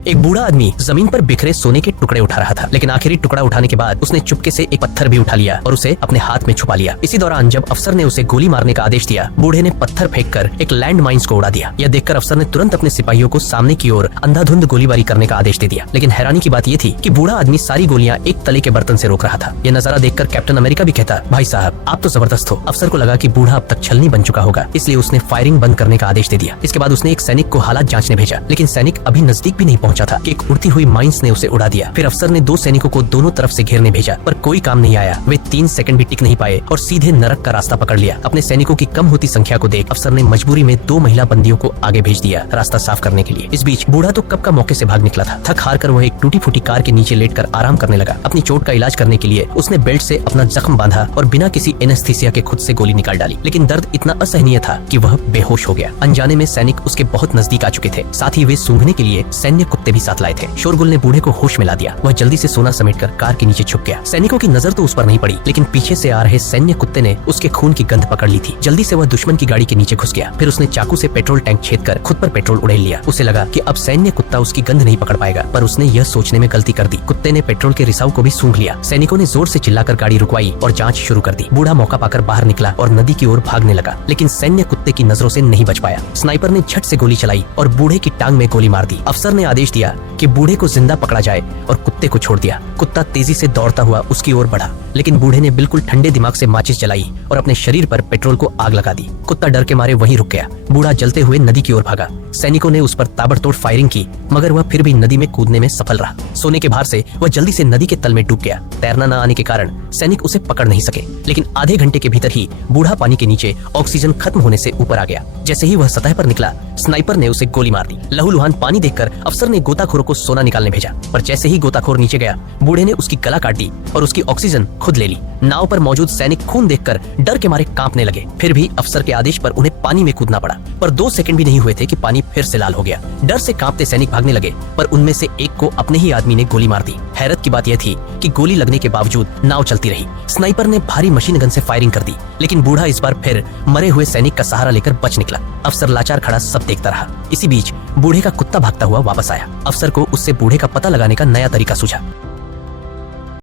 एक बूढ़ा आदमी जमीन पर बिखरे सोने के टुकड़े उठा रहा था, लेकिन आखिरी टुकड़ा उठाने के बाद उसने चुपके से एक पत्थर भी उठा लिया और उसे अपने हाथ में छुपा लिया। इसी दौरान जब अफसर ने उसे गोली मारने का आदेश दिया, बूढ़े ने पत्थर फेंककर एक लैंड माइंस को उड़ा दिया। यह देखकर अफसर ने तुरंत अपने सिपाहियों को सामने की ओर अंधाधुंध गोलीबारी करने का आदेश दे दिया। लेकिन हैरानी की बात यह थी कि बूढ़ा आदमी सारी गोलियां एक तले के बर्तन से रोक रहा था। यह नजारा देखकर कैप्टन अमेरिका भी कहता, भाई साहब आप तो जबरदस्त हो। अफसर को लगा कि बूढ़ा अब तक छलनी बन चुका होगा, इसलिए उसने फायरिंग बंद करने का आदेश दे दिया। इसके बाद उसने एक सैनिक को हालात जांचने भेजा, लेकिन सैनिक अभी नजदीक भी नहीं पहुंचा था कि एक उड़ती हुई माइंस ने उसे उड़ा दिया। फिर अफसर ने 2 सैनिकों को दोनों तरफ से घेरने भेजा, पर कोई काम नहीं आया। वे 3 सेकंड भी टिक नहीं पाए और सीधे नरक का रास्ता पकड़ लिया। अपने सैनिकों की कम होती संख्या को देख अफसर ने मजबूरी में 2 महिला बंदियों को आगे भेज दिया रास्ता साफ करने के लिए। इस बीच बूढ़ा तो कब का मौके से भाग निकला था। थक हार कर वह एक टूटी फूटी कार के नीचे लेटकर आराम करने लगा। अपनी चोट का इलाज करने के लिए उसने बेल्ट से अपना जख्म बांधा और बिना किसी एनेस्थीसिया के खुद से गोली निकाल डाली, लेकिन दर्द इतना असहनीय था कि वह बेहोश हो गया। अनजाने में सैनिक उसके बहुत नजदीक आ चुके थे। साथ ही वे सूंघने के लिए सैन्य कुत्ते भी साथ लाए थे। शोरगुल ने बूढ़े को होश में ला दिया। वह जल्दी से सोना समेटकर कार के नीचे छुप गया। सैनिकों की नजर तो उस पर नहीं पड़ी, लेकिन पीछे से आ रहे सैन्य कुत्ते ने उसके खून की गंध पकड़ ली थी। जल्दी से वह दुश्मन की गाड़ी के नीचे घुस गया। फिर उसने चाकू से पेट्रोल टैंक छेदकर खुद पर पेट्रोल उड़ेल लिया। उसे लगा कि अब सैन्य कुत्ता उसकी गंध नहीं पकड़ पाएगा, पर उसने यह सोचने में गलती कर दी। कुत्ते ने पेट्रोल के रिसाव को भी सूंघ लिया। सैनिकों ने जोर से चिल्लाकर गाड़ी रुकवाई और जांच शुरू कर दी। बूढ़ा मौका पाकर बाहर निकला और नदी की ओर भागने लगा, लेकिन सैन्य कुत्ते की नजरों से नहीं बच पाया। स्नाइपर ने झट से गोली चलाई और बूढ़े की टांग में गोली मार दी। अफसर ने आदेश दिया कि बूढ़े को जिंदा पकड़ा जाए और कुत्ते को छोड़ दिया। कुत्ता तेजी से दौड़ता हुआ उसकी ओर बढ़ा, लेकिन बूढ़े ने बिल्कुल ठंडे दिमाग से माचिस जलाई और अपने शरीर पर पेट्रोल को आग लगा दी। कुत्ता डर के मारे वहीं रुक गया। बूढ़ा जलते हुए नदी की ओर भागा। सैनिकों ने उस पर ताबड़तोड़ फायरिंग की, मगर वह फिर भी नदी में कूदने में सफल रहा। सोने के भार से वह जल्दी से नदी के तल में डूब गया। तैरना न आने के कारण सैनिक उसे पकड़ नहीं सके, लेकिन आधे घंटे के भीतर ही बूढ़ा पानी के नीचे ऑक्सीजन खत्म होने से ऊपर आ गया। जैसे ही वह सतह पर निकला, स्नाइपर ने उसे गोली मार दी। लहूलुहान पानी देखकर अफसर ने गोताखोरों को सोना निकालने भेजा, पर जैसे ही गोताखोर नीचे गया, बूढ़े ने उसकी गला काट दी और उसकी ऑक्सीजन खुद ले ली। नाव पर मौजूद सैनिक खून देखकर डर के मारे कांपने लगे। फिर भी अफसर के आदेश पर उन्हें पानी में कूदना पड़ा, पर 2 सेकंड भी नहीं हुए थे कि पानी फिर से लाल हो गया। डर से कांपते सैनिक भागने लगे, पर उनमें से एक को अपने ही आदमी ने गोली मार दी। हैरत की बात यह थी कि गोली लगने के बावजूद नाव चलती रही। स्नाइपर ने भारी मशीन गन से फायरिंग कर दी, लेकिन बूढ़ा इस बार फिर मरे हुए सैनिक का सहारा लेकर बच निकला। अफसर लाचार खड़ा सब देखता रहा। इसी बीच बूढ़े का कुत्ता भागता हुआ वापस आया। अफसर को उससे बूढ़े का पता लगाने का नया तरीका सूझा।